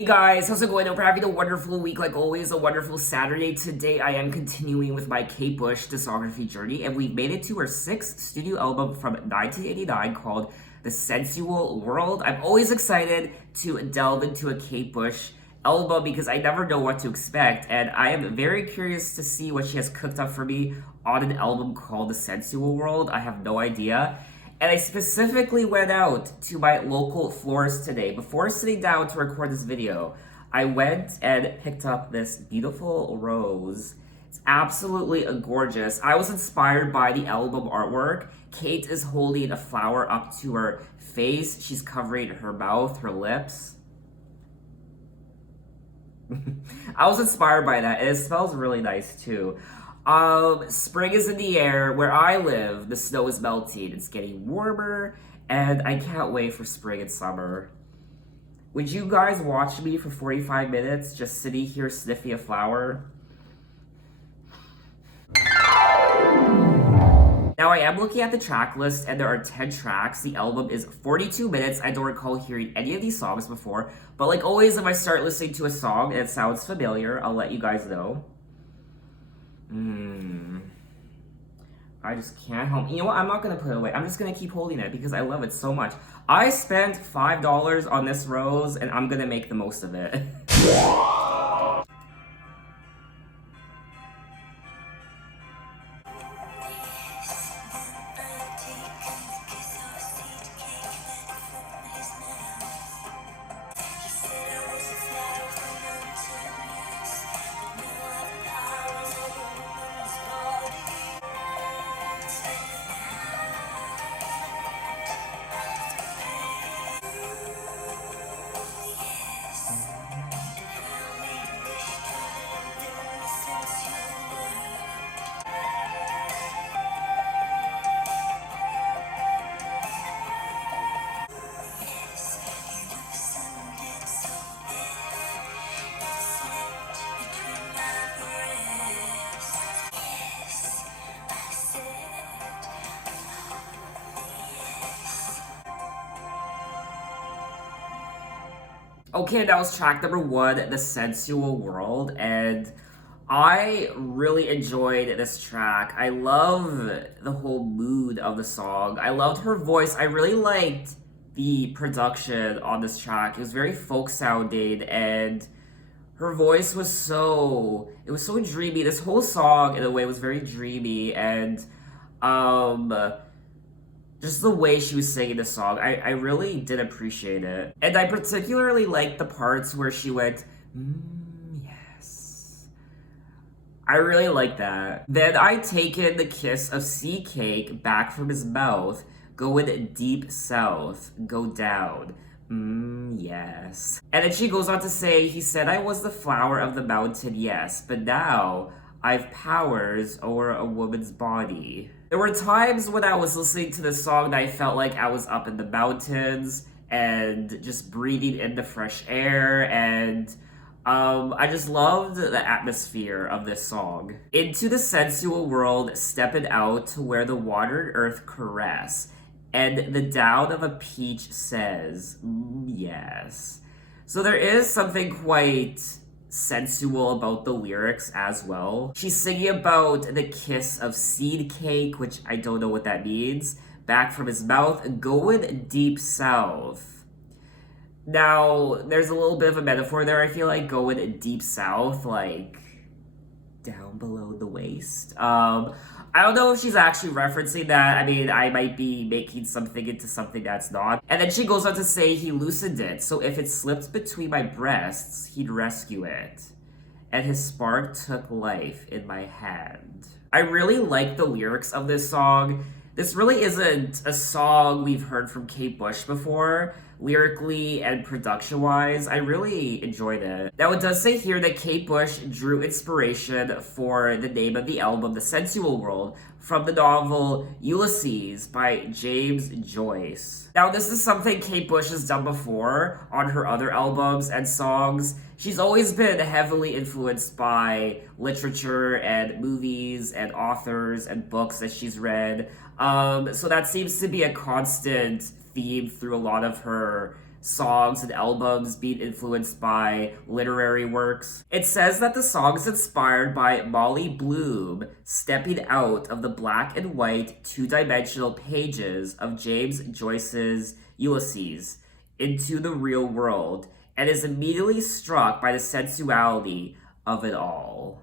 Hey guys, how's it going? Hope you're having a wonderful week, like always, a wonderful Saturday. Today I am continuing with my Kate Bush discography journey, and we've made it to her sixth studio album from 1989 called The Sensual World. I'm always excited to delve into a Kate Bush album because I never know what to expect, and I am very curious to see what she has cooked up for me on an album called The Sensual World. I have no idea. And I specifically went out to my local florist today. Before sitting down to record this video, I went and picked up this beautiful rose. It's absolutely gorgeous. I was inspired by the album artwork. Kate is holding a flower up to her face. She's covering her mouth, her lips. I was inspired by that, and it smells really nice too. Spring is in the air. Where I live, the snow is melting. It's getting warmer, and I can't wait for spring and summer. Would you guys watch me for 45 minutes just sitting here sniffing a flower? Now, I am looking at the track list, and there are 10 tracks. The album is 42 minutes. I don't recall hearing any of these songs before, but like always, if I start listening to a song and it sounds familiar, I'll let you guys know. I just can't help. You know what? I'm not gonna put it away. I'm just gonna keep holding it because I love it so much. I spent $5 on this rose, and I'm gonna make the most of it. Okay, that was track number one, The Sensual World, and I really enjoyed this track. I love the whole mood of the song. I loved her voice. I really liked the production on this track. It was very folk sounding, and her voice was it was so dreamy. This whole song, in a way, was very dreamy, and um just the way she was singing the song, I really did appreciate it. And I particularly liked the parts where she went, yes. I really like that. Then I taken the kiss of sea cake back from his mouth, going deep south, go down. Yes. And then she goes on to say, he said I was the flower of the mountain, yes, but now I've powers over a woman's body. There were times when I was listening to this song that I felt like I was up in the mountains and just breathing in the fresh air, and I just loved the atmosphere of this song. Into the sensual world, stepping out to where the watered earth caress, and the down of a peach says, yes. So there is something quite sensual about the lyrics as well. She's singing about the kiss of seed cake, which I don't know what that means, back from his mouth, going deep south. Now, there's a little bit of a metaphor there, I feel like, going deep south, like down below the waist. I don't know if she's actually referencing that. I mean, I might be making something into something that's not. And then she goes on to say he loosened it, so if it slipped between my breasts, he'd rescue it. And his spark took life in my hand. I really like the lyrics of this song. This really isn't a song we've heard from Kate Bush before. Lyrically and production-wise, I really enjoyed it. Now, it does say here that Kate Bush drew inspiration for the name of the album, The Sensual World, from the novel Ulysses by James Joyce. Now, this is something Kate Bush has done before on her other albums and songs. She's always been heavily influenced by literature and movies and authors and books that she's read. So that seems to be a constant theme through a lot of her songs and albums being influenced by literary works. It says that the song is inspired by Molly Bloom stepping out of the black and white two-dimensional pages of James Joyce's Ulysses into the real world and is immediately struck by the sensuality of it all.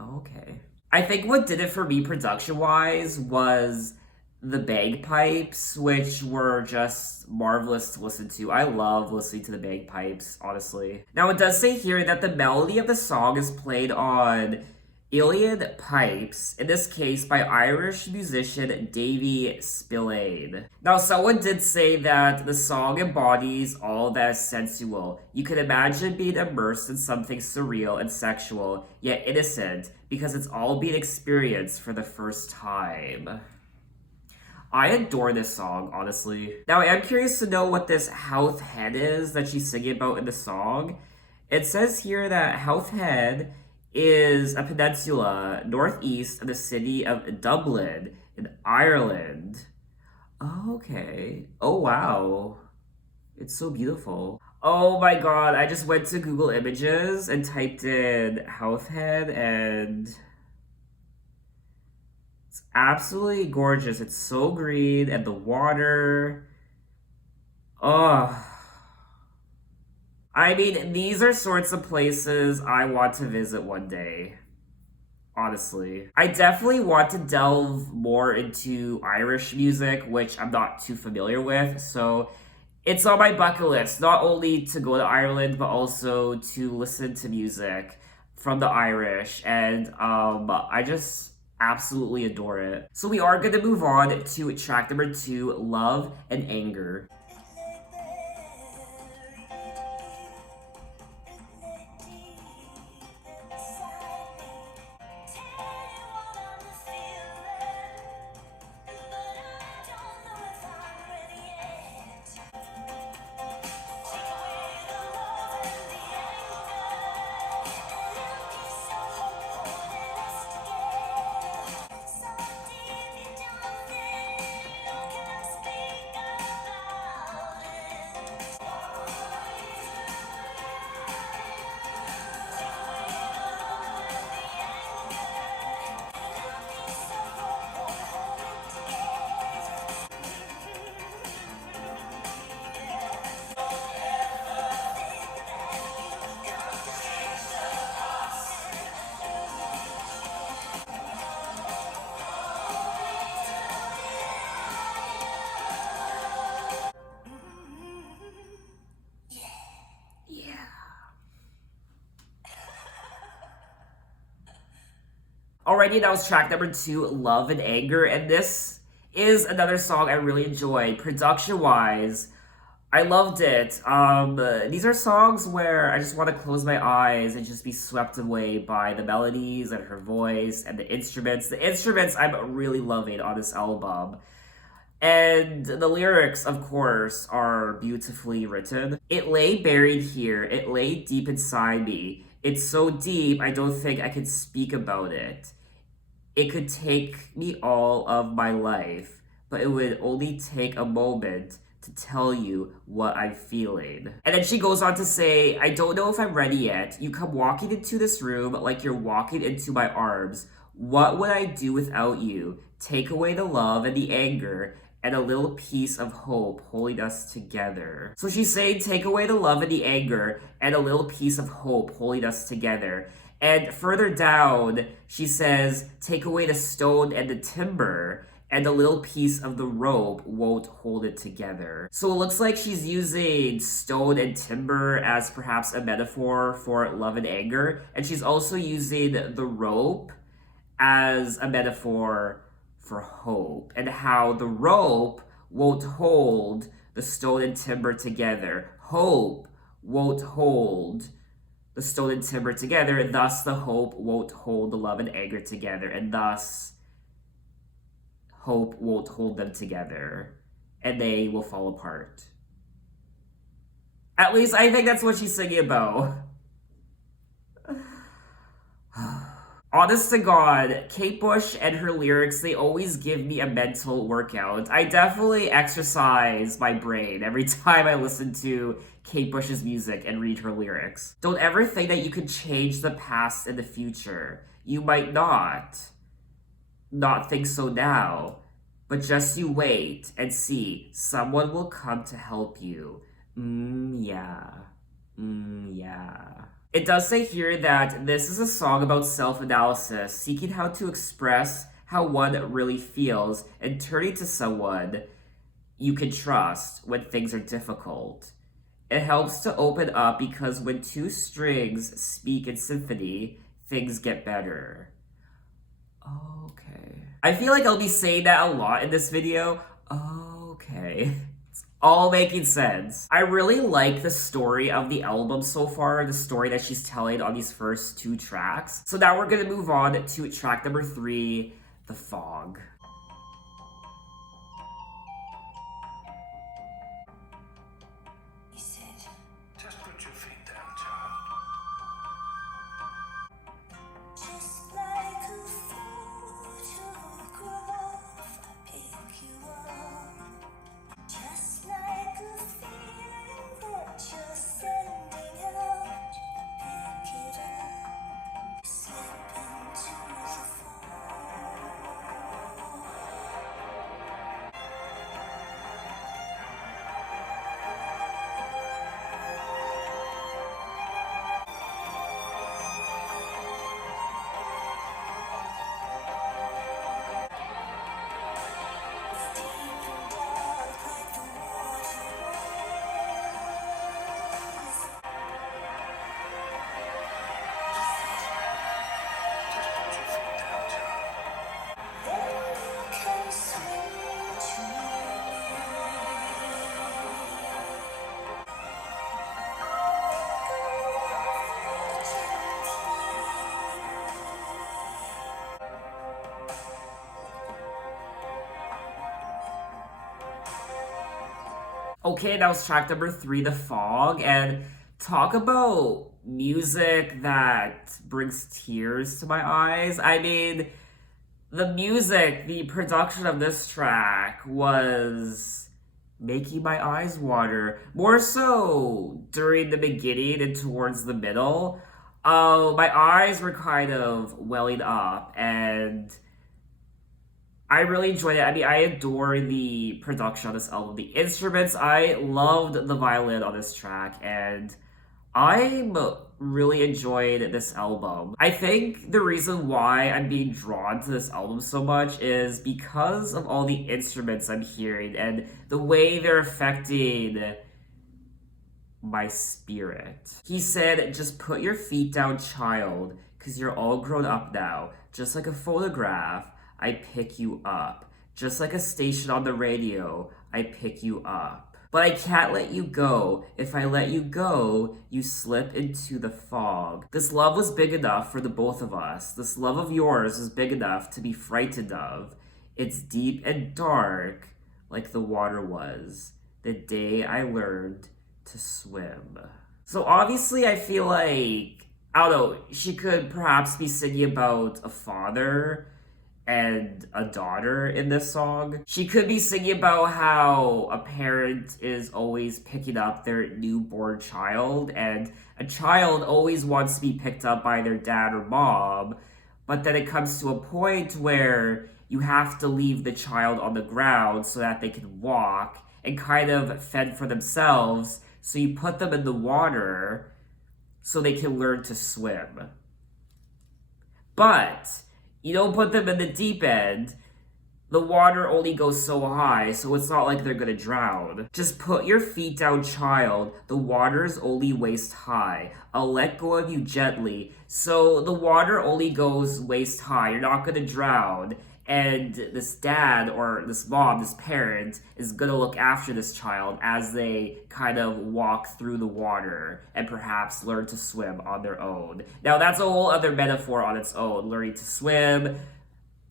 Okay. I think what did it for me production wise was the bagpipes, which were just marvelous to listen to. I love listening to the bagpipes, honestly. Now, it does say here that the melody of the song is played on Iliad pipes, in this case by Irish musician Davy Spillane. Now, someone did say that the song embodies all that is sensual. You can imagine being immersed in something surreal and sexual, yet innocent, because it's all being experienced for the first time. I adore this song, honestly. Now, I am curious to know what this Howth Head is that she's singing about in the song. It says here that Howth Head is a peninsula northeast of the city of Dublin in Ireland. Okay. Oh, wow. It's so beautiful. Oh my god, I just went to Google Images and typed in Howth Head and it's absolutely gorgeous. It's so green and the water. Oh. I mean, these are sorts of places I want to visit one day. Honestly. I definitely want to delve more into Irish music, which I'm not too familiar with. So it's on my bucket list, not only to go to Ireland, but also to listen to music from the Irish. And I just absolutely adore it. So we are going to move on to track number 2, Love and Anger. Alrighty, that was track number 2, Love and Anger, and this is another song I really enjoyed. Production-wise, I loved it. These are songs where I just want to close my eyes and just be swept away by the melodies and her voice and the instruments. The instruments I'm really loving on this album. And the lyrics, of course, are beautifully written. It lay buried here. It lay deep inside me. It's so deep, I don't think I could speak about it. It could take me all of my life, but it would only take a moment to tell you what I'm feeling. And then she goes on to say, I don't know if I'm ready yet. You come walking into this room like you're walking into my arms. What would I do without you? Take away the love and the anger and a little piece of hope holding us together. So she's saying, take away the love and the anger and a little piece of hope holding us together. And further down, she says, take away the stone and the timber, and a little piece of the rope won't hold it together. So it looks like she's using stone and timber as perhaps a metaphor for love and anger. And she's also using the rope as a metaphor for hope, and how the rope won't hold the stone and timber together. Hope won't hold the stone and timber together, and thus the hope won't hold the love and anger together, and thus hope won't hold them together, and they will fall apart. At least I think that's what she's singing about. Honest to God, Kate Bush and her lyrics, they always give me a mental workout. I definitely exercise my brain every time I listen to Kate Bush's music and read her lyrics. Don't ever think that you can change the past and the future. You might not think so now, but just you wait and see. Someone will come to help you. Yeah. Yeah. It does say here that this is a song about self analysis, seeking how to express how one really feels and turning to someone you can trust when things are difficult. It helps to open up because when two strings speak in symphony, things get better. Okay. I feel like I'll be saying that a lot in this video. Okay. It's all making sense. I really like the story of the album so far, the story that she's telling on these first two tracks. So now we're gonna move on to track number 3, The Fog. Just put your feet down, child. Just like a photograph, I pick you up. Just like a feeling that you're sending out, I pick it up. Slip into the Okay, that was track number 3, The Fog, and talk about music that brings tears to my eyes. I mean, the music, the production of this track was making my eyes water. More so during the beginning and towards the middle. My eyes were kind of welling up, and I really enjoyed it. I mean, I adore the production on this album. The instruments, I loved the violin on this track, and I really enjoyed this album. I think the reason why I'm being drawn to this album so much is because of all the instruments I'm hearing and the way they're affecting my spirit. He said, just put your feet down, child, because you're all grown up now. Just like a photograph, I pick you up. Just like a station on the radio, I pick you up. But I can't let you go. If I let you go, you slip into the fog. This love was big enough for the both of us. This love of yours is big enough to be frightened of. It's deep and dark, like the water was the day I learned to swim. So obviously, I feel like, I don't know, she could perhaps be singing about a father and a daughter in this song. She could be singing about how a parent is always picking up their newborn child, and a child always wants to be picked up by their dad or mom, but then it comes to a point where you have to leave the child on the ground so that they can walk and kind of fend for themselves. So you put them in the water so they can learn to swim. But you don't put them in the deep end. The water only goes so high, so it's not like they're gonna drown. Just put your feet down, child. The water's only waist high. I'll let go of you gently. So the water only goes waist high. You're not gonna drown. And this dad or this mom, this parent, is gonna look after this child as they kind of walk through the water and perhaps learn to swim on their own. Now, that's a whole other metaphor on its own. Learning to swim,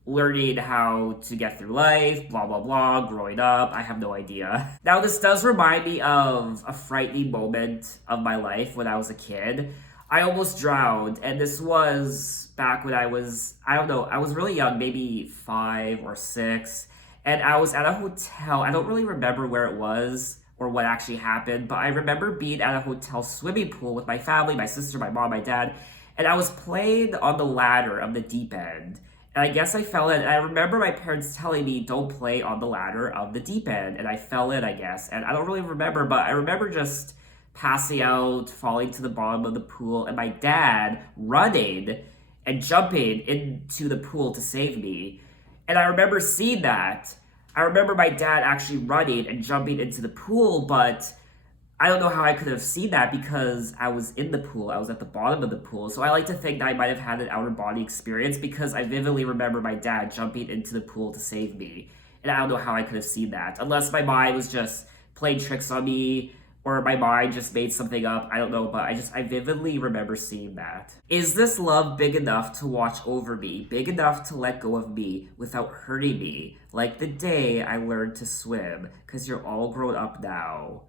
learning how to get through life, blah, blah, blah, growing up. I have no idea. Now, this does remind me of a frightening moment of my life when I was a kid. I almost drowned, and this was back when I don't know, I was really young, maybe 5 or 6, and I was at a hotel. I don't really remember where it was or what actually happened, but I remember being at a hotel swimming pool with my family, my sister, my mom, my dad, and I was playing on the ladder of the deep end. And I guess I fell in. And I remember my parents telling me, don't play on the ladder of the deep end. And I fell in, I guess. And I don't really remember, but I remember just passing out, falling to the bottom of the pool, and my dad running and jumping into the pool to save me. And I remember seeing that. I remember my dad actually running and jumping into the pool, but I don't know how I could have seen that because I was in the pool. I was at the bottom of the pool. So I like to think that I might have had an outer body experience because I vividly remember my dad jumping into the pool to save me. And I don't know how I could have seen that. Unless my mind was just playing tricks on me or my mind just made something up. I don't know, but I vividly remember seeing that. Is this love big enough to watch over me? Big enough to let go of me without hurting me? Like the day I learned to swim, cause you're all grown up now.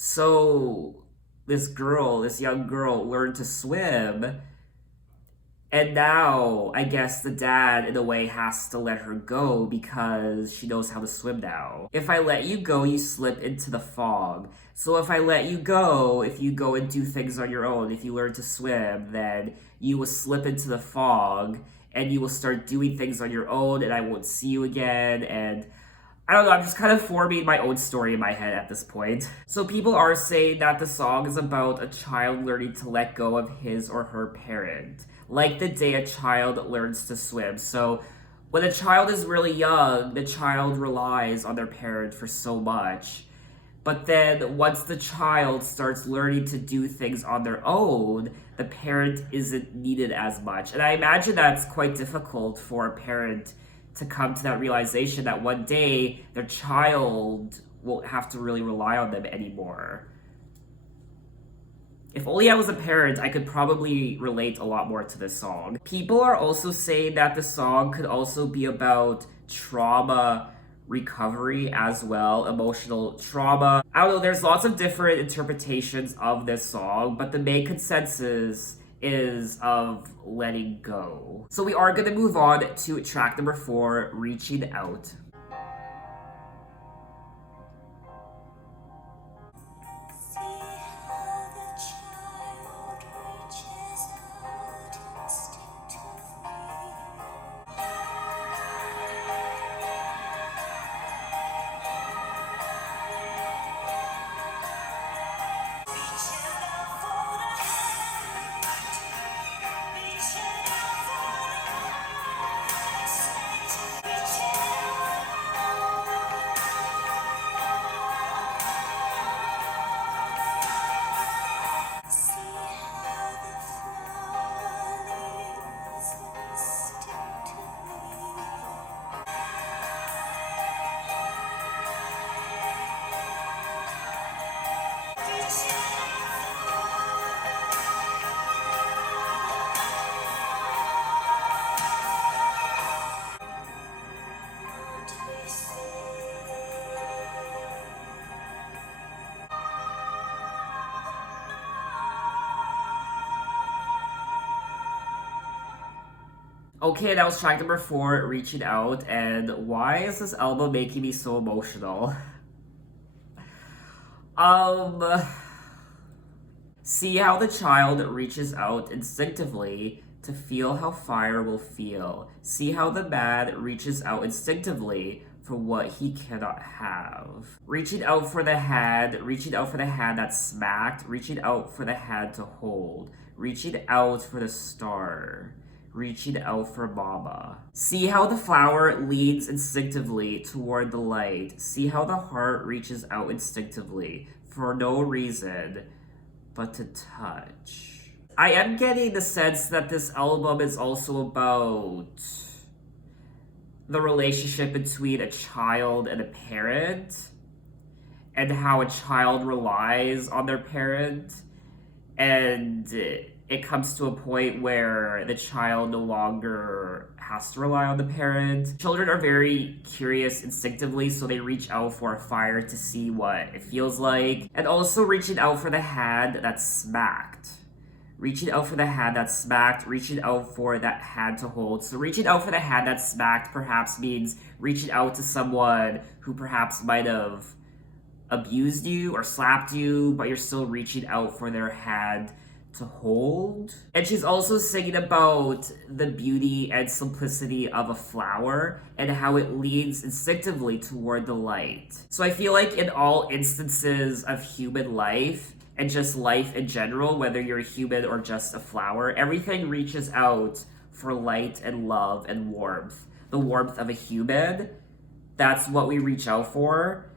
So this young girl, learned to swim, and now I guess the dad, in a way, has to let her go because she knows how to swim now. If I let you go, you slip into the fog. So if I let you go, if you go and do things on your own, if you learn to swim, then you will slip into the fog and you will start doing things on your own, and I won't see you again, and I don't know, I'm just kind of forming my own story in my head at this point. So people are saying that the song is about a child learning to let go of his or her parent, like the day a child learns to swim. So when a child is really young, the child relies on their parent for so much. But then once the child starts learning to do things on their own, the parent isn't needed as much. And I imagine that's quite difficult for a parent to come to that realization that one day their child won't have to really rely on them anymore. If only I was a parent, I could probably relate a lot more to this song. People are also saying that the song could also be about trauma recovery as well, emotional trauma. I don't know, there's lots of different interpretations of this song, but the main consensus is of letting go. So we are gonna move on to track number 4, Reaching Out. See how the child reaches out instinctively. Reaching out for the hand, reaching out for the instinct, reaching out. See how the flower leaves Okay, that was track number 4, Reaching Out, and why is this album making me so emotional? um, See how the child reaches out instinctively to feel how fire will feel. See how the man reaches out instinctively for what he cannot have. Reaching out for the hand, reaching out for the hand that's smacked, reaching out for the hand to hold, reaching out for the star, reaching out for mama. See how the flower leads instinctively toward the light. See how the heart reaches out instinctively for no reason but to touch. I am getting the sense that this album is also about the relationship between a child and a parent, and how a child relies on their parent, and it comes to a point where the child no longer has to rely on the parent. Children are very curious instinctively, so they reach out for a fire to see what it feels like, and also reaching out for the hand that's smacked. Reaching out for the hand that smacked, reaching out for that hand to hold. So reaching out for the hand that smacked perhaps means reaching out to someone who perhaps might have abused you or slapped you, but you're still reaching out for their hand to hold. And she's also singing about the beauty and simplicity of a flower and how it leads instinctively toward the light. So I feel like in all instances of human life, and just life in general, whether you're a human or just a flower, everything reaches out for light and love and warmth. The warmth of a human, that's what we reach out for.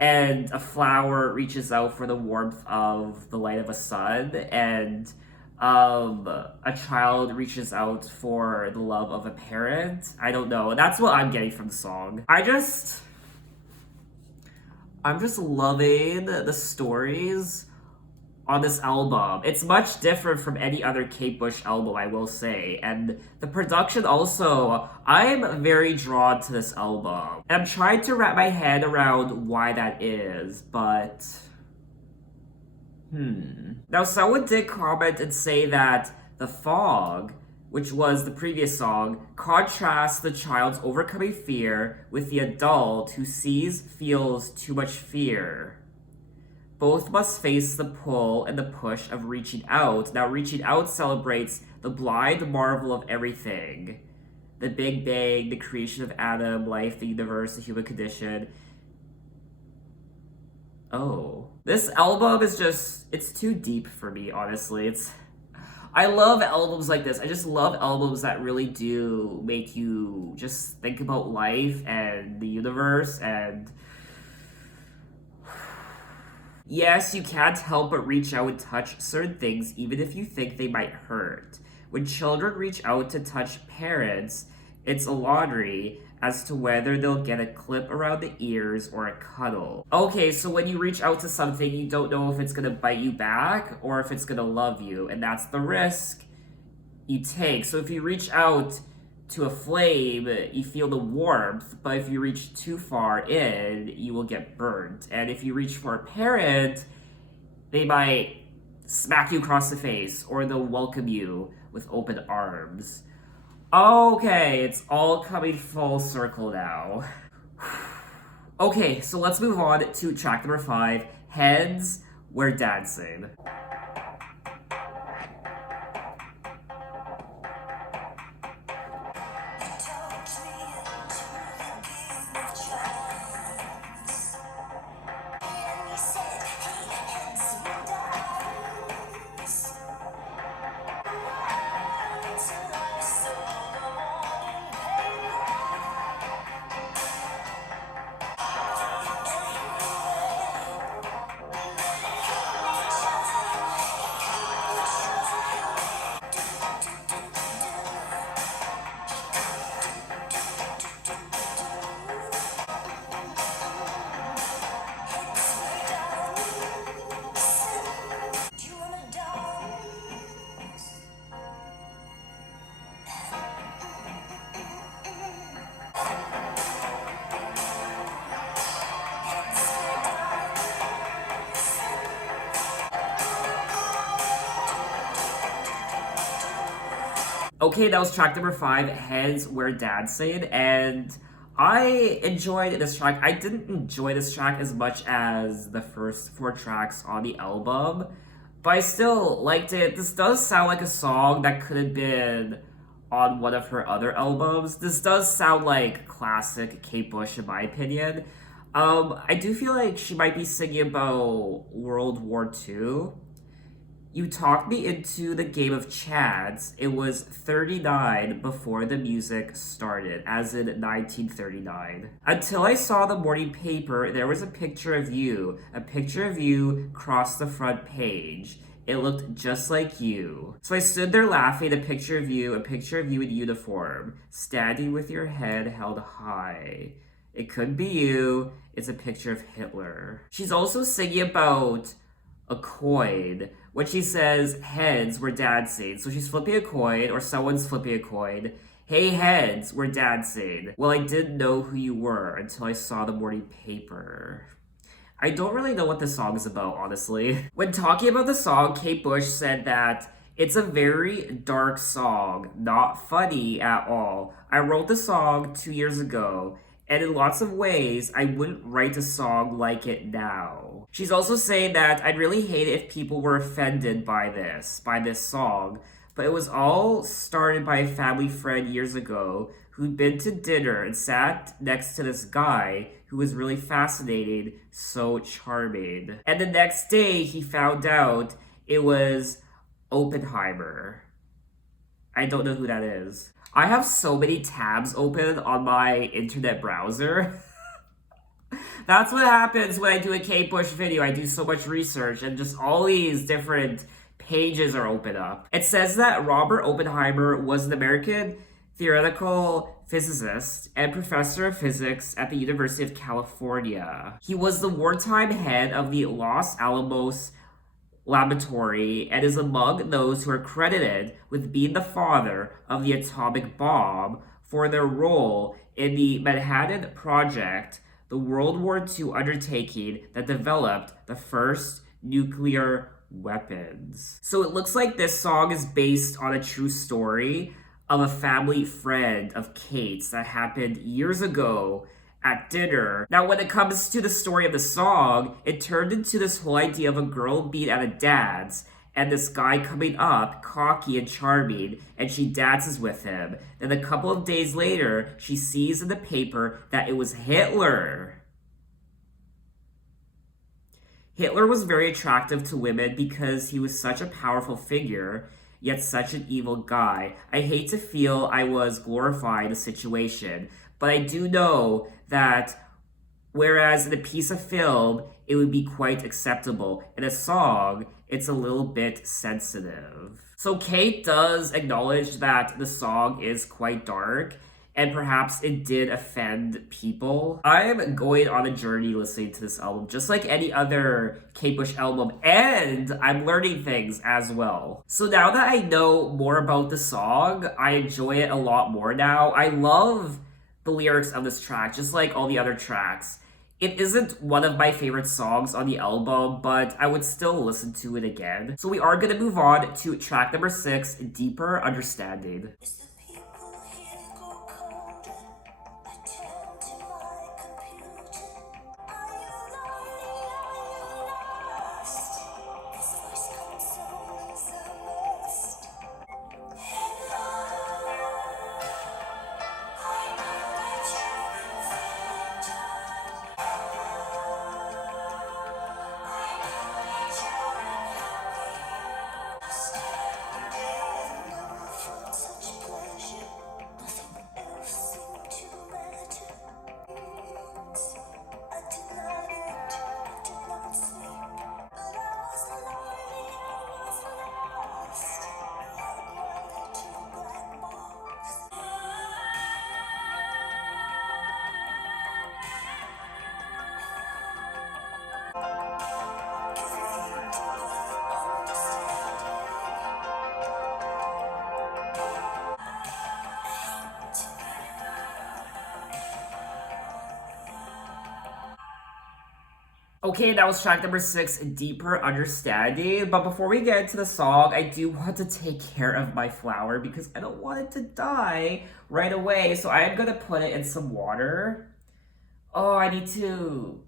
And a flower reaches out for the warmth of the light of a sun, and a child reaches out for the love of a parent. I don't know. That's what I'm getting from the song. I'm just loving the stories on this album. It's much different from any other Kate Bush album, I will say. And the production also, I'm very drawn to this album. And I'm trying to wrap my head around why that is, but Now, someone did comment and say that The Fog, which was the previous song, contrasts the child's overcoming fear with the adult who feels too much fear. Both must face the pull and the push of reaching out. Now, reaching out celebrates the blind marvel of everything: the Big Bang, the creation of Adam, life, the universe, the human condition. Oh. This album is just, it's too deep for me, honestly. I love albums like this. I just love albums that really do make you just think about life and the universe and yes, you can't help but reach out and touch certain things even if you think they might hurt. When children reach out to touch parents, it's a lottery as to whether they'll get a clip around the ears or a cuddle. Okay, so when you reach out to something, you don't know if it's gonna bite you back or if it's gonna love you, and that's the risk you take. So if you reach out to a flame, you feel the warmth, but if you reach too far in, you will get burnt. And if you reach for a parent, they might smack you across the face or they'll welcome you with open arms. Okay, it's all coming full circle now. Okay, so let's move on to track number 5, Heads, We're Dancing. Okay, that was track number 5, Heads Where Dad Said, and I enjoyed this track. I didn't enjoy this track as much as the first 4 tracks on the album, but I still liked it. This does sound like a song that could have been on one of her other albums. This does sound like classic Kate Bush, in my opinion. I do feel like she might be singing about World War II. You talked me into the game of Chads. It was 39 before the music started, as in 1939. Until I saw the morning paper, there was a picture of you. A picture of you crossed the front page. It looked just like you. So I stood there laughing, a picture of you in uniform, standing with your head held high. It could be you. It's a picture of Hitler. She's also singing about a coin when she says heads where dad said. So she's flipping a coin, or someone's flipping a coin. Hey heads, where dad said. Well, I didn't know who you were until I saw the morning paper. I don't really know what the song is about, honestly. When talking about the song, Kate Bush said that It's a very dark song, not funny at all. I wrote the song 2 years ago, and in lots of ways, I wouldn't write a song like it now. She's also saying that I'd really hate it if people were offended by this song, but it was all started by a family friend years ago who'd been to dinner and sat next to this guy who was really fascinating, so charming. And the next day, he found out it was Oppenheimer. I don't know who that is. I have so many tabs open on my internet browser. That's what happens when I do a K-Push video. I do so much research and just all these different pages are open up. It says that Robert Oppenheimer was an American theoretical physicist and professor of physics at the University of California. He was the wartime head of the Los Alamos Laboratory and is among those who are credited with being the father of the atomic bomb for their role in the Manhattan Project, the World War II undertaking that developed the first nuclear weapons. So it looks like this song is based on a true story of a family friend of Kate's that happened years ago at dinner. Now, when it comes to the story of the song, it turned into this whole idea of a girl being at a dance and this guy coming up, cocky and charming, and she dances with him. Then a couple of days later, she sees in the paper that it was Hitler. Hitler was very attractive to women because he was such a powerful figure, yet such an evil guy. I hate to feel I was glorifying the situation, but I do know that whereas in a piece of film, it would be quite acceptable, in a song, it's a little bit sensitive. So Kate does acknowledge that the song is quite dark, and perhaps it did offend people. I'm going on a journey listening to this album, just like any other Kate Bush album, and I'm learning things as well. So now that I know more about the song, I enjoy it a lot more now. I love the lyrics of this track, just like all the other tracks. It isn't one of my favorite songs on the album, but I would still listen to it again. So we are gonna move on to track number 6, Deeper Understanding. As the people here grow colder, I turn to my computer. Are you lonely? Are you lost? This voice consoles the most. Hello, I know that you've been feeling tired. I know that you're unhappy. I've never felt such pleasure. Nothing else seemed to matter. I did not eat, I did not sleep, but I was lonely, I was lost. Like my little black box. Give me deeper Okay, that was track number 6, Deeper Understanding. But before we get into the song, I do want to take care of my flower because I don't want it to die right away. So I am gonna put it in some water. Oh, I need to...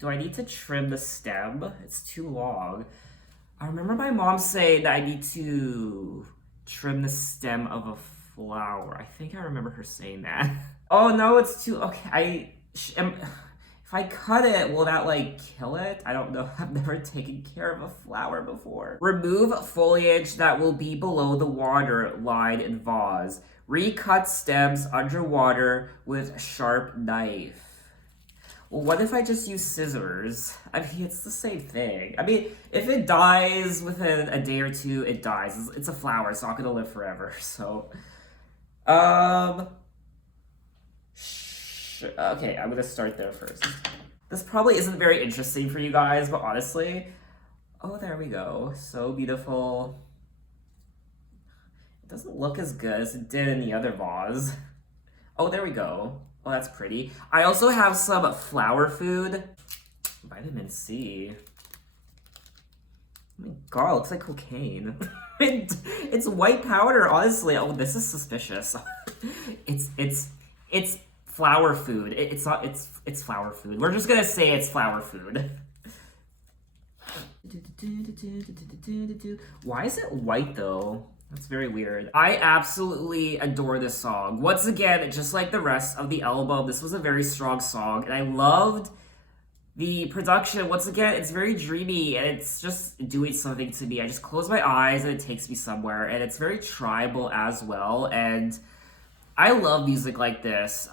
Do I need to trim the stem? It's too long. I remember my mom saying that I need to trim the stem of a flower. I think I remember her saying that. Oh no, it's too... Okay, if I cut it, will that like kill it? I don't know. I've never taken care of a flower before. Remove foliage that will be below the water line in vase. Recut stems underwater with sharp knife. Well, what if I just use scissors? I mean, it's the same thing. I mean, if it dies within a day or two, it dies. It's a flower. It's not gonna live forever. So, okay, I'm gonna start there first. This probably isn't very interesting for you guys, but honestly, oh, there we go. So beautiful. It doesn't look as good as it did in the other vase. Oh, there we go. Oh, that's pretty. I also have some flower food. Vitamin C. Oh my god, it looks like cocaine. It's white powder, honestly. Oh, this is suspicious. It's flower food. It's not it's flower food. We're just gonna say it's flower food. Why is it white though? That's very weird. I absolutely adore this song. Once again, just like the rest of the album, this was a very strong song, and I loved the production. Once again, it's very dreamy and it's just doing something to me. I just close my eyes and it takes me somewhere, and it's very tribal as well. And I love music like this.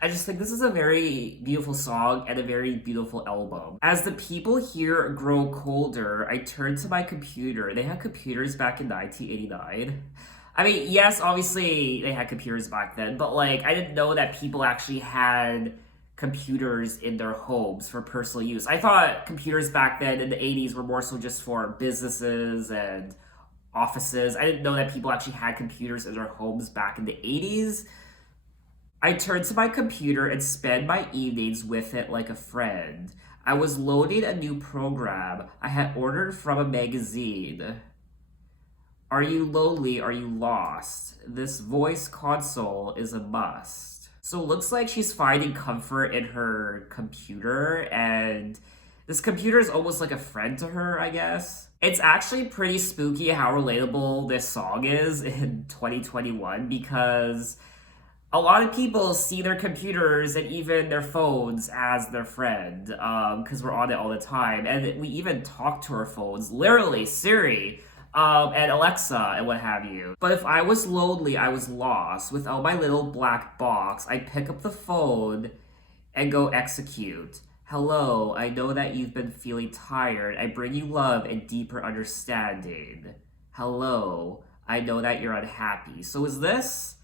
I just think this is a very beautiful song and a very beautiful album. As the people here grow colder, I turn to my computer. They had computers back in 1989. I mean, yes, obviously they had computers back then, but like I didn't know that people actually had computers in their homes for personal use. I thought computers back then in the 80s were more so just for businesses and offices. I didn't know that people actually had computers in their homes back in the 80s. I turned to my computer and spent my evenings with it like a friend. I was loading a new program I had ordered from a magazine. Are you lonely? Are you lost? This voice console is a must. So it looks like she's finding comfort in her computer, and this computer is almost like a friend to her, I guess. It's actually pretty spooky how relatable this song is in 2021 because a lot of people see their computers and even their phones as their friend because we're on it all the time. And we even talk to our phones, literally, Siri and Alexa and what have you. But if I was lonely, I was lost. Without my little black box, I'd pick up the phone and go execute. Hello, I know that you've been feeling tired. I bring you love and deeper understanding. Hello, I know that you're unhappy. So is this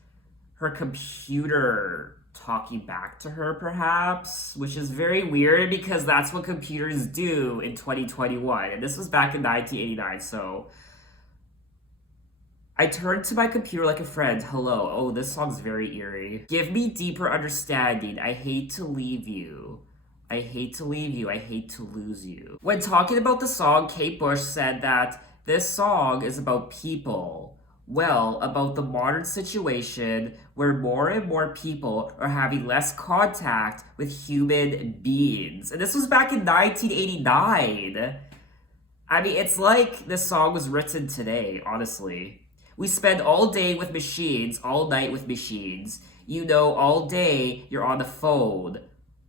her computer talking back to her, perhaps? Which is very weird because that's what computers do in 2021. And this was back in 1989, so I turned to my computer like a friend. Hello. Oh, this song's very eerie. Give me deeper understanding. I hate to leave you. I hate to leave you. I hate to lose you. When talking about the song, Kate Bush said that this song is about people. Well, about the modern situation where more and more people are having less contact with human beings. And this was back in 1989. I mean, it's like this song was written today, honestly. We spend all day with machines, all night with machines. You know, all day you're on the phone.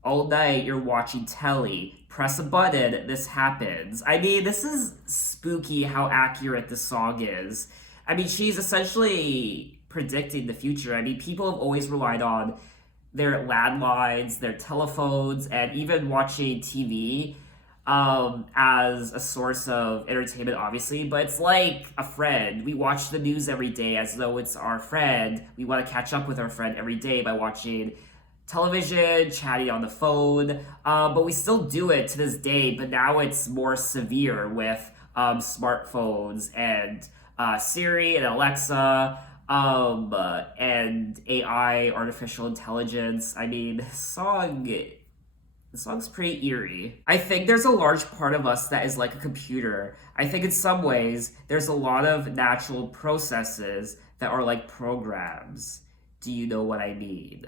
All night you're watching telly. Press a button, this happens. I mean, this is spooky how accurate this song is. I mean, she's essentially predicting the future. I mean, people have always relied on their landlines, their telephones, and even watching TV as a source of entertainment, obviously, but it's like a friend. We watch the news every day as though it's our friend. We want to catch up with our friend every day by watching television, chatting on the phone, but we still do it to this day, but now it's more severe with smartphones and Siri and Alexa and AI, artificial intelligence. I mean, the song's pretty eerie. I think there's a large part of us that is like a computer. I think in some ways, there's a lot of natural processes that are like programs. Do you know what I mean?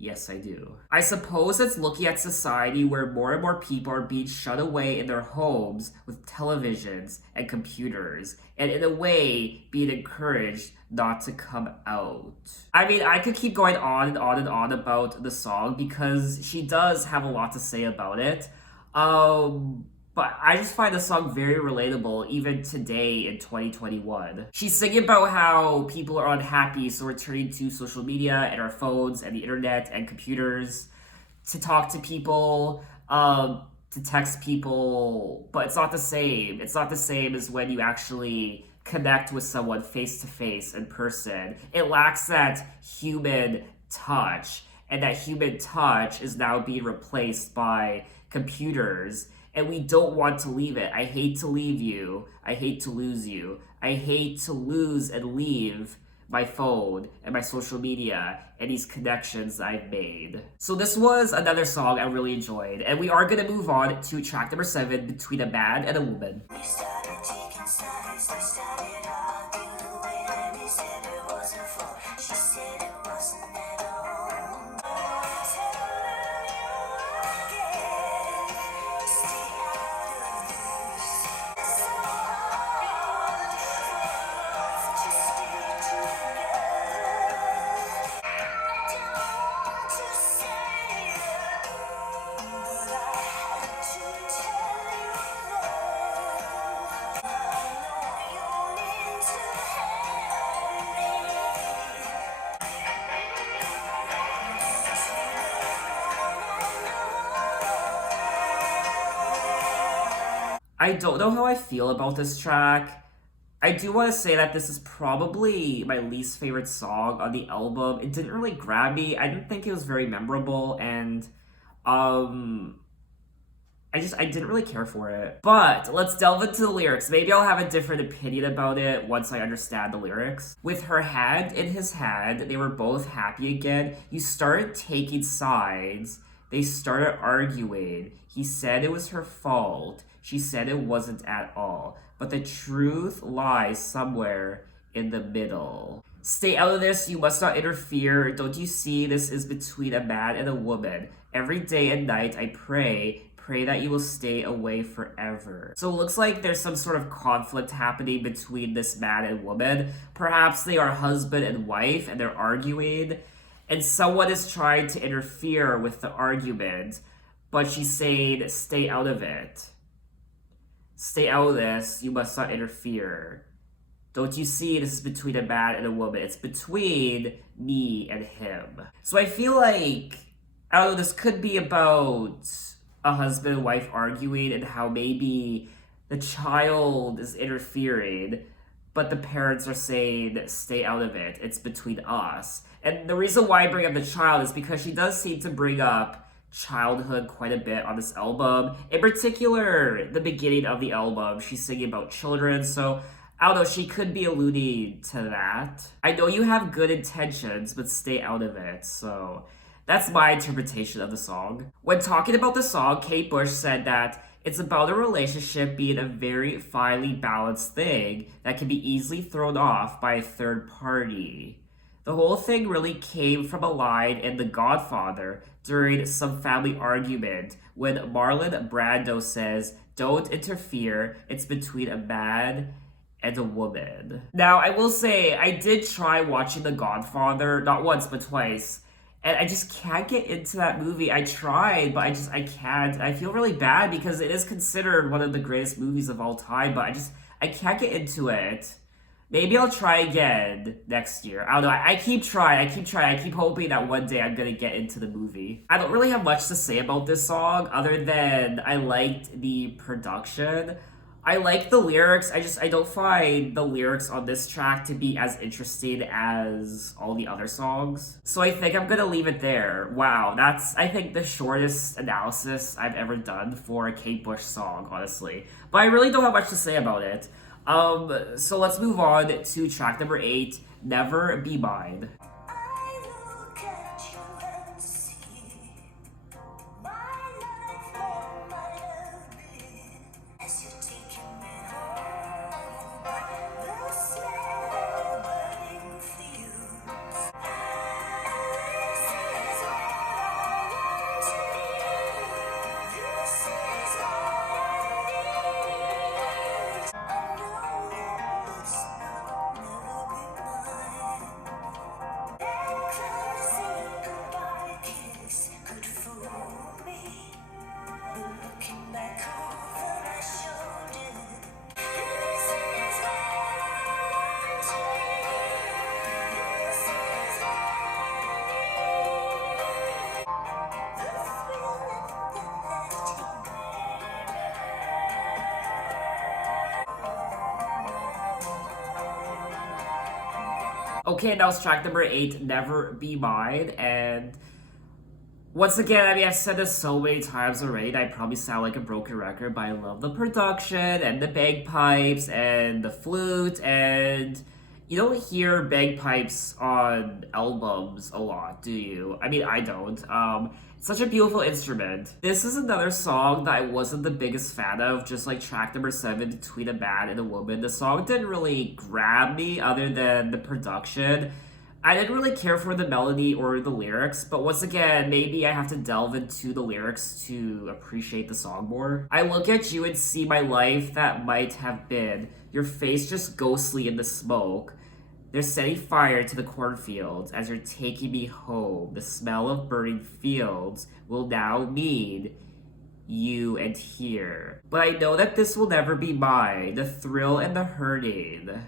Yes, I do. I suppose it's looking at society where more and more people are being shut away in their homes with televisions and computers, and in a way, being encouraged not to come out. I mean, I could keep going on and on and on about the song because she does have a lot to say about it. But I just find the song very relatable even today in 2021. She's singing about how people are unhappy, so we're turning to social media and our phones and the internet and computers to talk to people, to text people, but it's not the same. It's not the same as when you actually connect with someone face to face in person. It lacks that human touch, and that human touch is now being replaced by computers, and we don't want to leave it. I hate to leave you. I hate to lose you. I hate to lose and leave my phone, and my social media, and these connections I've made. So this was another song I really enjoyed, and we are gonna move on to track number 7, Between a Man and a Woman. We started taking sides, they started arguing, and he said it wasn't fault. She said it wasn't at all. Tell them you again, stay out of this. It's so hard to stay together. I don't want to say it, but I had to tell you that. I know you need to help me. I don't know how I feel about this track. I do want to say that this is probably my least favorite song on the album. It didn't really grab me. I didn't think it was very memorable, and um I didn't really care for it. But let's delve into the lyrics. Maybe I'll have a different opinion about it once I understand the lyrics. With her hand in his hand, they were both happy again. You started taking sides. They started arguing. He said it was her fault. She said it wasn't at all. But the truth lies somewhere in the middle. Stay out of this, you must not interfere. Don't you see this is between a man and a woman? Every day and night I pray that you will stay away forever. So it looks like there's some sort of conflict happening between this man and woman. Perhaps they are husband and wife and they're arguing, and someone is trying to interfere with the argument, but she's saying, stay out of it. Stay out of this, you must not interfere. Don't you see this is between a man and a woman? It's between me and him. So I feel like, I don't know, this could be about a husband and wife arguing and how maybe the child is interfering, but the parents are saying, stay out of it. It's between us. And the reason why I bring up the child is because she does seem to bring up childhood quite a bit on this album. In particular, the beginning of the album, she's singing about children, so I don't know, she could be alluding to that. I know you have good intentions, but stay out of it, so that's my interpretation of the song. When talking about the song, Kate Bush said that it's about a relationship being a very finely balanced thing that can be easily thrown off by a third party. The whole thing really came from a line in The Godfather during some family argument when Marlon Brando says, don't interfere, it's between a man and a woman. Now, I will say, I did try watching The Godfather, not once, but twice, and I just can't get into that movie. I tried, but I can't. I feel really bad because it is considered one of the greatest movies of all time, but I can't get into it. Maybe I'll try again next year. I don't know. I keep trying. I keep hoping that one day I'm gonna get into the movie. I don't really have much to say about this song other than I liked the production. I like the lyrics. I don't find the lyrics on this track to be as interesting as all the other songs. So I think I'm gonna leave it there. Wow, that's I think the shortest analysis I've ever done for a Kate Bush song, honestly. But I really don't have much to say about it. So let's move on to track number 8, Never Be Mine. I look at you and see my life that might have been as you're taking me home. The smell of burning fumes. This is where I want to be. This is what I need. I know that this will never be mine. That closing goodbye kiss could fool me, but looking back over my shoulder, this is where I want to be. This is what I need. The thrill of the Okay, that was track number 8, Never Be Mine, and once again, I mean, I've said this so many times already, I probably sound like a broken record, but I love the production, and the bagpipes, and the flute, and You don't hear bagpipes on albums a lot, do you? I mean, I don't. It's such a beautiful instrument. This is another song that I wasn't the biggest fan of, just like track number 7, Between a Man and a Woman. The song didn't really grab me other than the production. I didn't really care for the melody or the lyrics, but once again, maybe I have to delve into the lyrics to appreciate the song more. I look at you and see my life that might have been, your face just ghostly in the smoke. They're setting fire to the cornfields as you're taking me home. The smell of burning fields will now mean you and here. But I know that this will never be mine. The thrill and the hurting.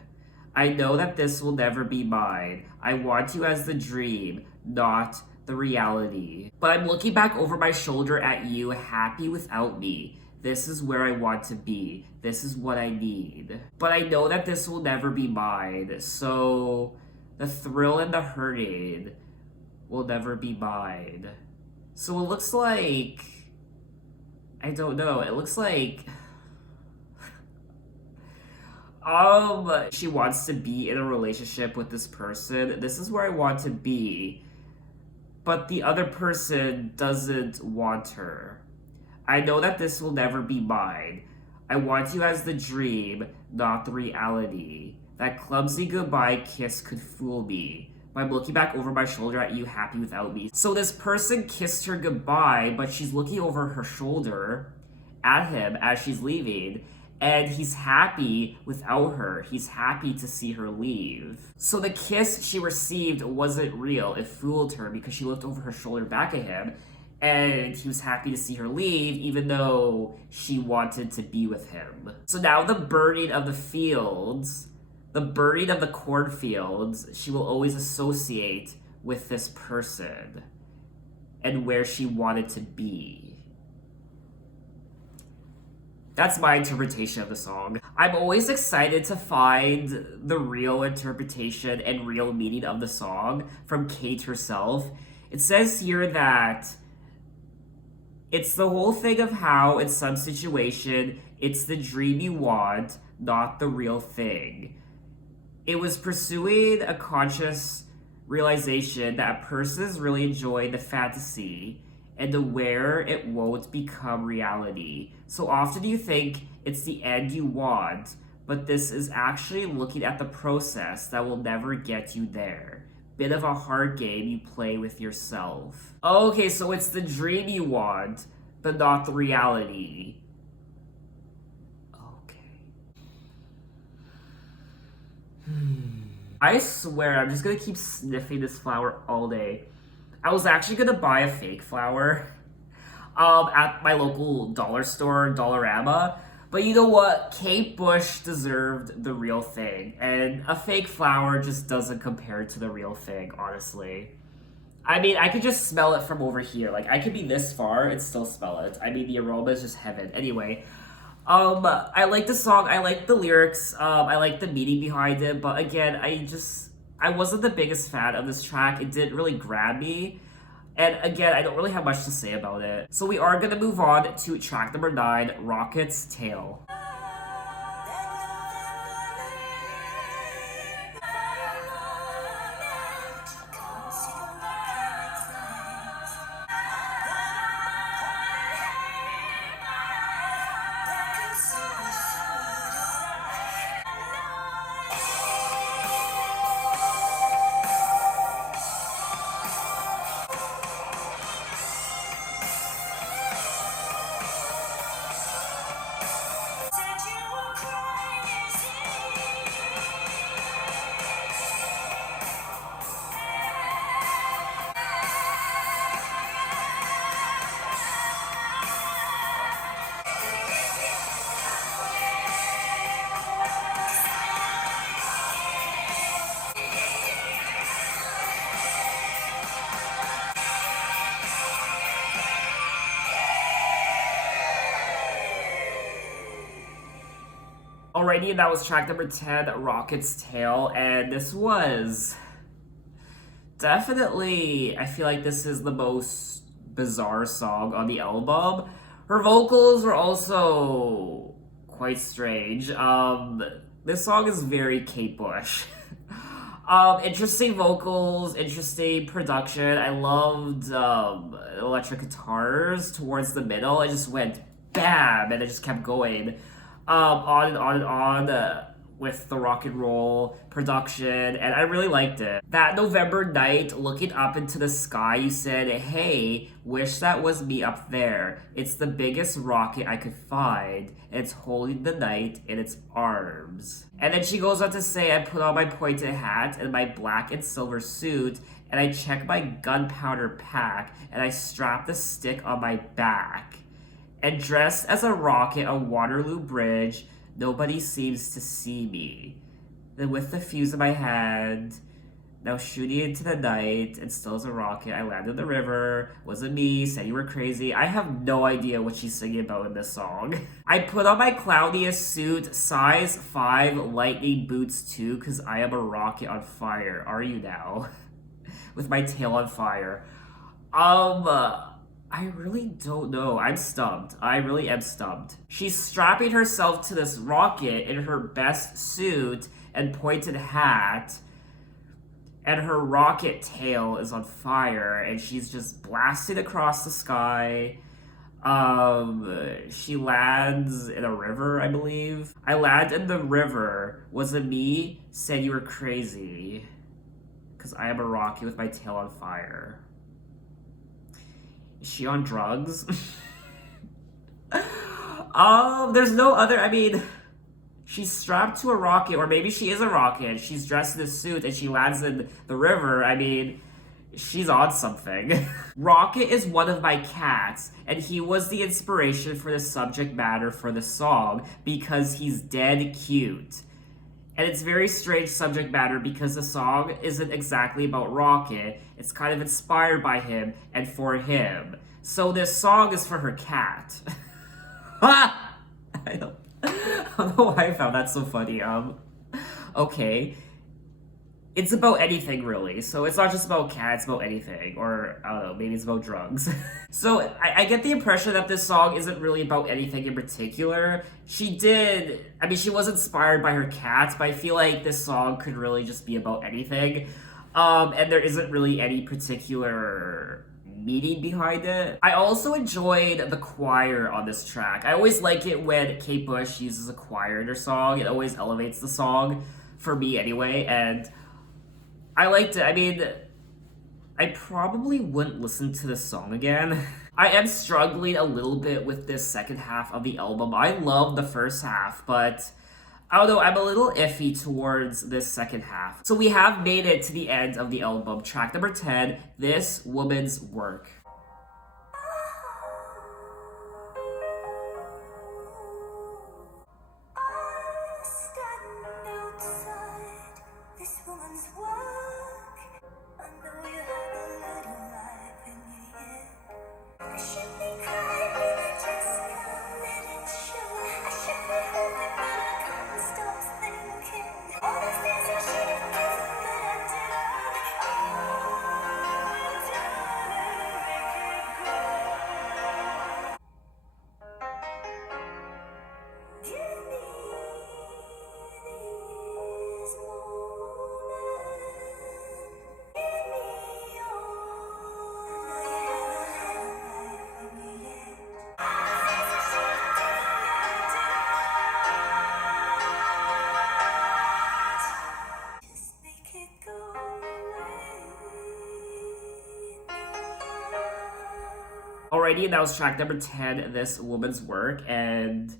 I know that this will never be mine. I want you as the dream, not the reality. But I'm looking back over my shoulder at you, happy without me. This is where I want to be. This is what I need. But I know that this will never be mine. So the thrill and the hurting will never be mine. So it looks like, I don't know. It looks like she wants to be in a relationship with this person. This is where I want to be. But the other person doesn't want her. I know that this will never be mine. I want you as the dream, not the reality. That clumsy goodbye kiss could fool me. But I'm looking back over my shoulder at you, happy without me. So this person kissed her goodbye, but she's looking over her shoulder at him as she's leaving. And he's happy without her. He's happy to see her leave. So the kiss she received wasn't real. It fooled her because she looked over her shoulder back at him. And he was happy to see her leave, even though she wanted to be with him. So now the burning of the fields, the burning of the cornfields, she will always associate with this person and where she wanted to be. That's my interpretation of the song. I'm always excited to find the real interpretation and real meaning of the song from Kate herself. It says here that it's the whole thing of how, in some situation, it's the dream you want, not the real thing. It was pursuing a conscious realization that a person is really enjoying the fantasy and aware it won't become reality. So often you think it's the end you want, but this is actually looking at the process that will never get you there. Bit of a hard game you play with yourself. Okay, so it's the dream you want, but not the reality. Okay. I swear, I'm just gonna keep sniffing this flower all day. I was actually gonna buy a fake flower at my local dollar store, Dollarama. But you know what? Kate Bush deserved the real thing. And a fake flower just doesn't compare to the real thing, honestly. I mean, I could just smell it from over here. Like, I could be this far and still smell it. I mean, the aroma is just heaven. Anyway, I like the song. I like the lyrics. I like the meaning behind it. But again, I wasn't the biggest fan of this track. It didn't really grab me. And again, I don't really have much to say about it. So we are going to move on to track number 9, Rocket's Tale. Alrighty, and that was track number 10, Rocket's Tale, and this was definitely, I feel like this is the most bizarre song on the album. Her vocals were also quite strange. This song is very Kate Bush. Interesting vocals, interesting production. I loved electric guitars towards the middle. It just went bam, and it just kept going, on and on and on. With the rock and roll production, and I really liked it. That November night, looking up into the sky, you said, "Hey, wish that was me up there. It's the biggest rocket I could find, and it's holding the night in its arms." And then she goes on to say, "I put on my pointed hat and my black and silver suit, and I check my gunpowder pack, and I strap the stick on my back. And dressed as a rocket on Waterloo Bridge, nobody seems to see me. Then with the fuse in my hand, now shooting into the night, and still as a rocket, I landed in the river. Wasn't me, said you were crazy." I have no idea what she's singing about in this song. "I put on my cloudiest suit, size 5 lightning boots too, cause I am a rocket on fire. Are you now?" With my tail on fire. I really don't know. I'm stumped. I really am stumped. She's strapping herself to this rocket in her best suit and pointed hat, and her rocket tail is on fire, and she's just blasting across the sky. She lands in a river, I believe. "I land in the river. Was it me? Said you were crazy. Cause I am a rocket with my tail on fire." Is she on drugs? There's no other. I mean, she's strapped to a rocket, or maybe she is a rocket. She's dressed in a suit and she lands in the river. I mean, she's on something. "Rocket is one of my cats, and he was the inspiration for the subject matter for the song because he's dead cute. And it's very strange subject matter because the song isn't exactly about Rocket. It's kind of inspired by him and for him. So this song is for her cat." I don't know why I found that so funny. Okay. It's about anything, really. So it's not just about cats, it's about anything. Or, I don't know, maybe it's about drugs. So I get the impression that this song isn't really about anything in particular. She was inspired by her cats, but I feel like this song could really just be about anything. And there isn't really any particular meaning behind it. I also enjoyed the choir on this track. I always like it when Kate Bush uses a choir in her song. It always elevates the song, for me anyway, and I liked it. I mean, I probably wouldn't listen to this song again. I am struggling a little bit with this second half of the album. I love the first half, but I don't know, I'm a little iffy towards this second half. So we have made it to the end of the album. Track number 10, This Woman's Work. Standing outside this woman's work. I know you have a little life in your head. I should be crying, but I just can't let it show. I should be hoping, but I can't stop thinking. All the things I should have given, but I didn't. Oh, darling, make it go. Give me this moment. Give me all. I know you have a life in me yet. All the things I should have given, but I didn't. Just make it go away now. Alrighty, and that was track number 10, This Woman's Work, and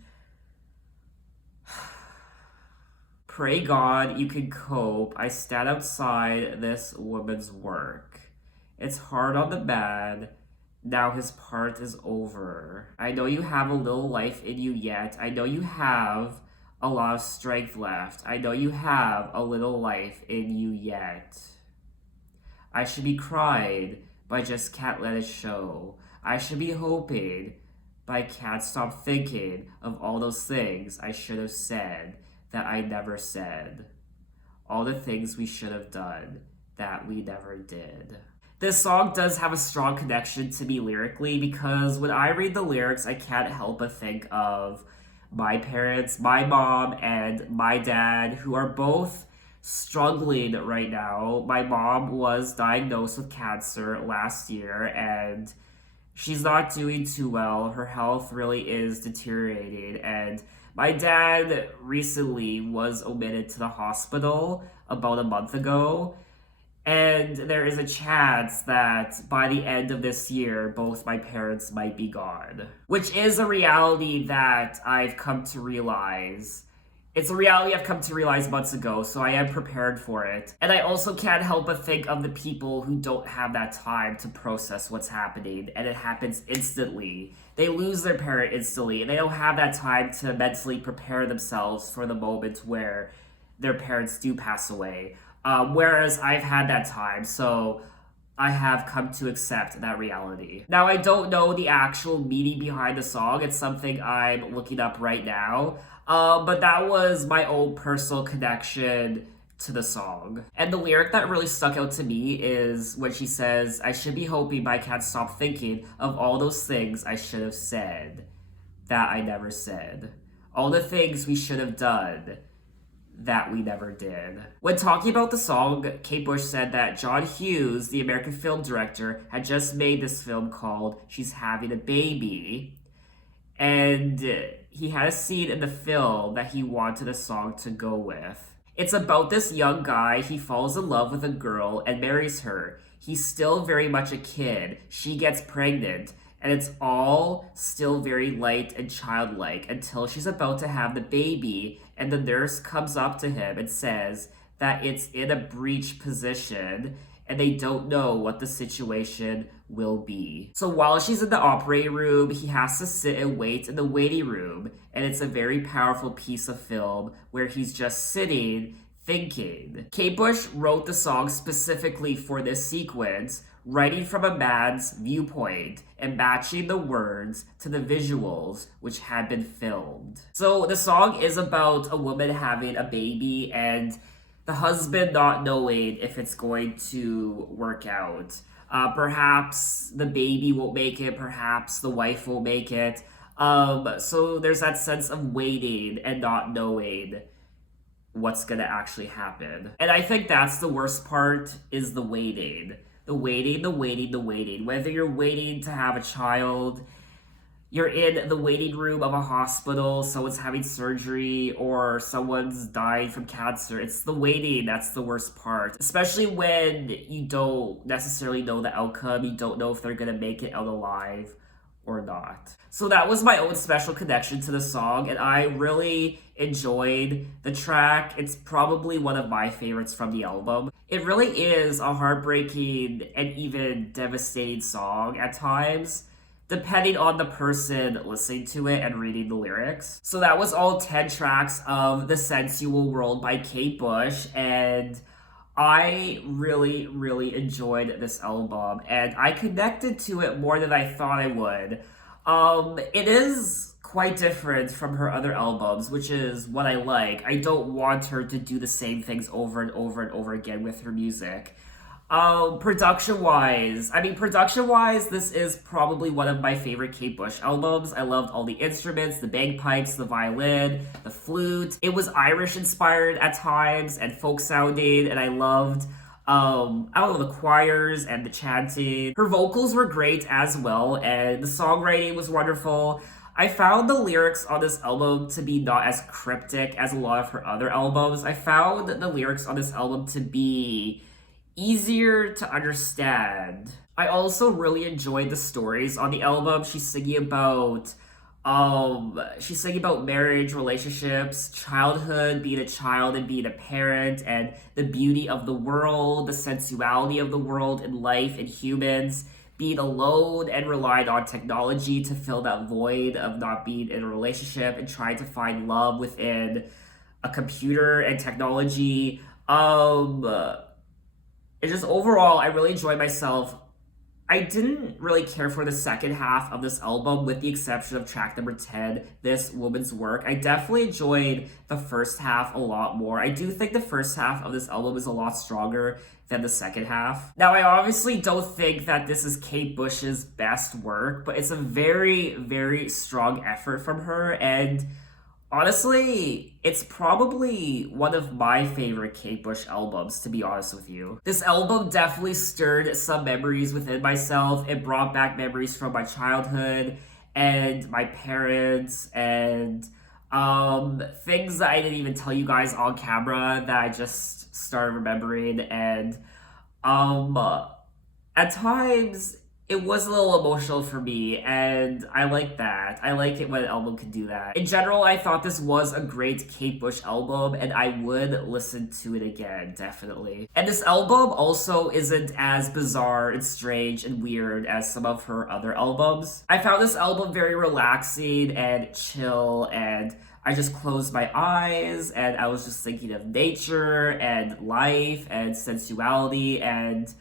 pray God you can cope. I stand outside this woman's work. It's hard on the man. Now his part is over. I know you have a little life in you yet. I know you have a lot of strength left. I know you have a little life in you yet. I should be crying, but I just can't let it show. I should be hoping, but I can't stop thinking of all those things I should have said that I never said. All the things we should have done that we never did. This song does have a strong connection to me lyrically because when I read the lyrics, I can't help but think of my parents, my mom and my dad, who are both struggling right now. My mom was diagnosed with cancer last year, and she's not doing too well. Her health really is deteriorating, and my dad recently was admitted to the hospital about a month ago. And there is a chance that by the end of this year, both my parents might be gone. Which is a reality that I've come to realize. It's a reality I've come to realize months ago, so I am prepared for it. And I also can't help but think of the people who don't have that time to process what's happening, and it happens instantly. They lose their parent instantly, and they don't have that time to mentally prepare themselves for the moment where their parents do pass away. Whereas I've had that time, so I have come to accept that reality. Now, I don't know the actual meaning behind the song. It's something I'm looking up right now. But that was my own personal connection to the song. And the lyric that really stuck out to me is when she says, I should be hoping, but I can't stop thinking of all those things I should have said that I never said. All the things we should have done that we never did. When talking about the song, Kate Bush said that John Hughes, the American film director, had just made this film called She's Having a Baby, and he had a scene in the film that he wanted the song to go with. It's about this young guy. He falls in love with a girl and marries her. He's still very much a kid. She gets pregnant, and it's all still very light and childlike until she's about to have the baby, and the nurse comes up to him and says that it's in a breech position and they don't know what the situation will be. So while she's in the operating room, he has to sit and wait in the waiting room, and it's a very powerful piece of film where he's just sitting thinking. Kate Bush wrote the song specifically for this sequence, writing from a man's viewpoint and matching the words to the visuals which had been filmed. So the song is about a woman having a baby and the husband not knowing if it's going to work out. Perhaps the baby won't make it, perhaps the wife won't make it. So there's that sense of waiting and not knowing what's gonna actually happen. And I think that's the worst part, is the waiting. The waiting, the waiting, the waiting. Whether you're waiting to have a child, you're in the waiting room of a hospital, someone's having surgery, or someone's dying from cancer. It's the waiting that's the worst part. Especially when you don't necessarily know the outcome, you don't know if they're gonna make it out alive or not. So that was my own special connection to the song, and I really enjoyed the track. It's probably one of my favorites from the album. It really is a heartbreaking and even devastating song at times, depending on the person listening to it and reading the lyrics. So that was all 10 tracks of The Sensual World by Kate Bush, and I really, really enjoyed this album, and I connected to it more than I thought I would. It is quite different from her other albums, which is what I like. I don't want her to do the same things over and over and over again with her music. Production-wise, this is probably one of my favorite Kate Bush albums. I loved all the instruments, the bagpipes, the violin, the flute. It was Irish-inspired at times and folk-sounding, and I loved, the choirs and the chanting. Her vocals were great as well, and the songwriting was wonderful. I found the lyrics on this album to be not as cryptic as a lot of her other albums. I found the lyrics on this album to be easier to understand. I also really enjoyed the stories on the album. She's singing about marriage, relationships, childhood, being a child and being a parent, and the beauty of the world, the sensuality of the world and life and humans, being alone and relying on technology to fill that void of not being in a relationship and trying to find love within a computer and technology. It's just overall, I really enjoyed myself. I didn't really care for the second half of this album, with the exception of track number 10, This Woman's Work. I definitely enjoyed the first half a lot more. I do think the first half of this album is a lot stronger than the second half. Now, I obviously don't think that this is Kate Bush's best work, but it's a very, very strong effort from her, and Honestly, it's probably one of my favorite Kate Bush albums, to be honest with you. This album definitely stirred some memories within myself. It brought back memories from my childhood and my parents and things that I didn't even tell you guys on camera that I just started remembering. And um at times it was a little emotional for me, and I like that. I like it when an album can do that. In general, I thought this was a great Kate Bush album, and I would listen to it again, definitely. And this album also isn't as bizarre and strange and weird as some of her other albums. I found this album very relaxing and chill, and I just closed my eyes and I was just thinking of nature and life and sensuality, and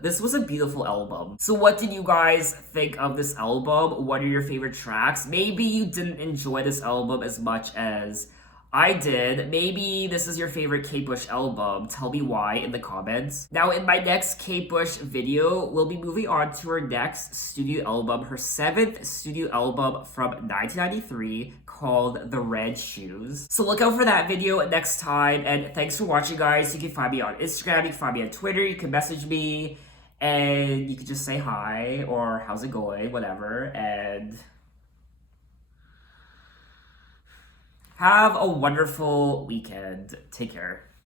this was a beautiful album. So what did you guys think of this album? What are your favorite tracks? Maybe you didn't enjoy this album as much as I did. Maybe this is your favorite Kate Bush album. Tell me why in the comments. Now, in my next Kate Bush video, we'll be moving on to her next studio album, her seventh studio album from 1993 called The Red Shoes. So look out for that video next time, and thanks for watching, guys. You can find me on Instagram, you can find me on Twitter, you can message me, and you can just say hi or how's it going, whatever, and have a wonderful weekend. Take care.